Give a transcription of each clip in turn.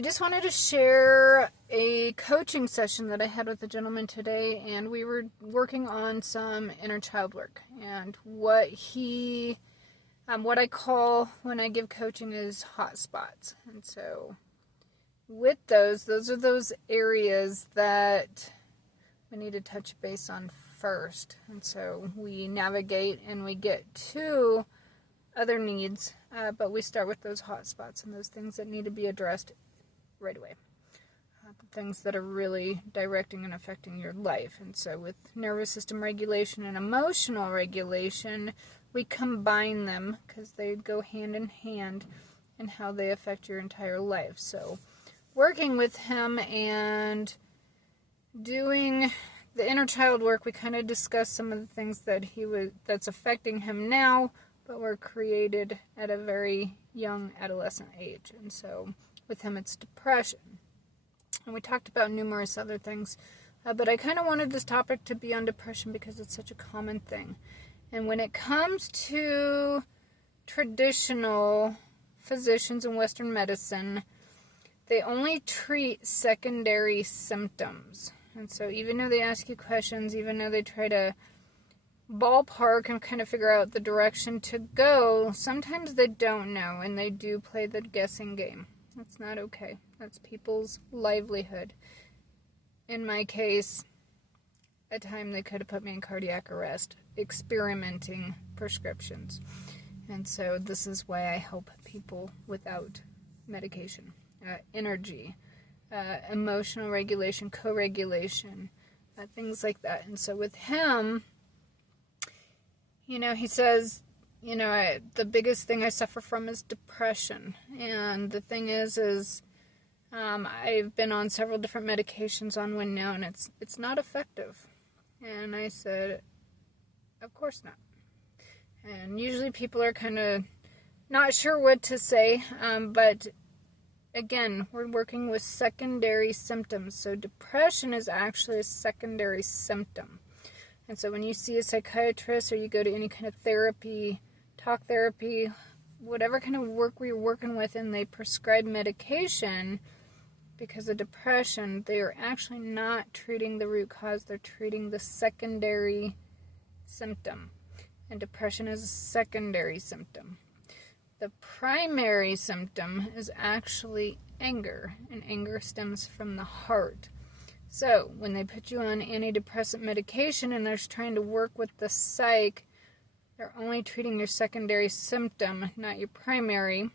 I just wanted to share a coaching session that I had with a gentleman today, and we were working on some inner child work. And what I call when I give coaching is hot spots. And so with those are those areas that we need to touch base on first. And so we navigate and we get to other needs, but we start with those hot spots and those things that need to be addressed right away. Things that are really directing and affecting your life. And so with nervous system regulation and emotional regulation, we combine them because they go hand in hand in how they affect your entire life. So working with him and doing the inner child work, we kind of discussed some of the things that's affecting him now, but were created at a very young adolescent age. And so with him, it's depression. And we talked about numerous other things, but I kind of wanted this topic to be on depression because it's such a common thing. And when it comes to traditional physicians in Western medicine, they only treat secondary symptoms. And so even though they ask you questions, even though they try to ballpark and kind of figure out the direction to go, sometimes they don't know, and they do play the guessing game. That's not okay. That's people's livelihood. In my case, at time they could have put me in cardiac arrest, experimenting prescriptions. And so this is why I help people without medication. Energy, emotional regulation, co-regulation, things like that. And so with him, he says, the biggest thing I suffer from is depression. And the thing is I've been on several different medications on one now, and it's not effective. And I said, of course not. And usually people are kind of not sure what to say, but again, we're working with secondary symptoms. So depression is actually a secondary symptom. And so when you see a psychiatrist or you go to any kind of therapy, talk therapy, whatever kind of work we're working with, and they prescribe medication because of depression, they are actually not treating the root cause. They're treating the secondary symptom. And depression is a secondary symptom. The primary symptom is actually anger, and anger stems from the heart. So when they put you on antidepressant medication and they're trying to work with the psych, they're only treating your secondary symptom, not your primary,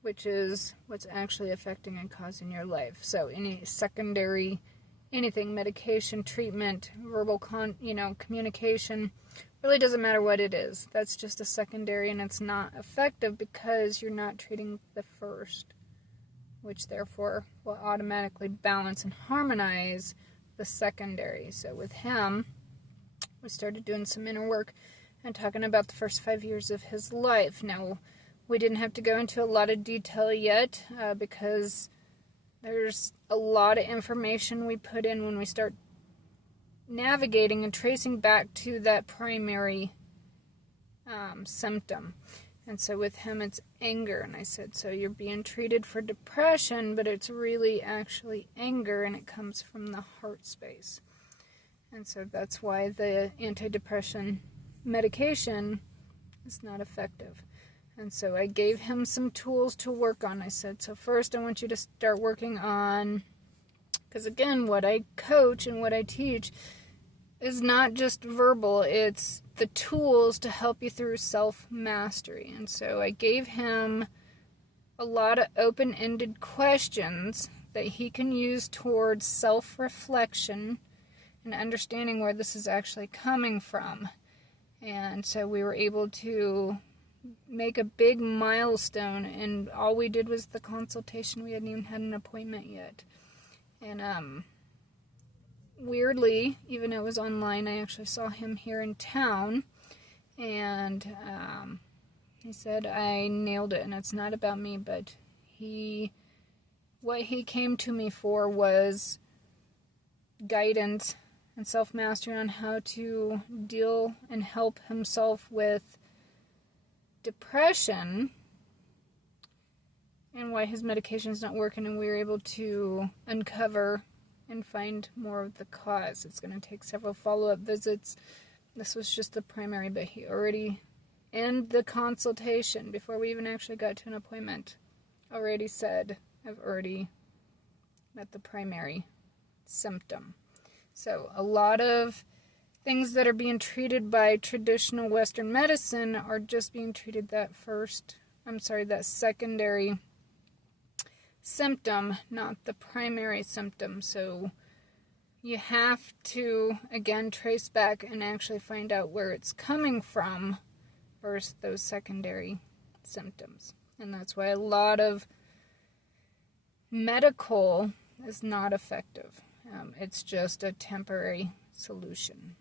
which is what's actually affecting and causing your life. So any secondary, anything, medication, treatment, verbal communication, really doesn't matter what it is. That's just a secondary, and it's not effective because you're not treating the first, which therefore will automatically balance and harmonize the secondary. So with him, we started doing some inner work and talking about the first 5 years of his life. Now, we didn't have to go into a lot of detail yet because there's a lot of information we put in when we start navigating and tracing back to that primary symptom. And so with him, it's anger. And I said, so you're being treated for depression, but it's really actually anger, and it comes from the heart space. And so that's why the antidepressant medication is not effective. And so I gave him some tools to work on. I said, so first I want you to start working on, because again, what I coach and what I teach is not just verbal, it's the tools to help you through self-mastery. And so I gave him a lot of open-ended questions that he can use towards self-reflection and understanding where this is actually coming from. And so we were able to make a big milestone, and all we did was the consultation. We hadn't even had an appointment yet. And weirdly, even though it was online, I actually saw him here in town, and he said, I nailed it, and it's not about me, but what he came to me for was guidance and self-mastery on how to deal and help himself with depression and why his medication's not working, and we were able to uncover and find more of the cause. It's going to take several follow-up visits. This was just the primary, but he already, in the consultation, before we even actually got to an appointment, already said, I've already met the primary symptom. So a lot of things that are being treated by traditional Western medicine are just being treated that secondary symptom, not the primary symptom. So you have to, again, trace back and actually find out where it's coming from versus those secondary symptoms. And that's why a lot of medical is not effective. It's just a temporary solution.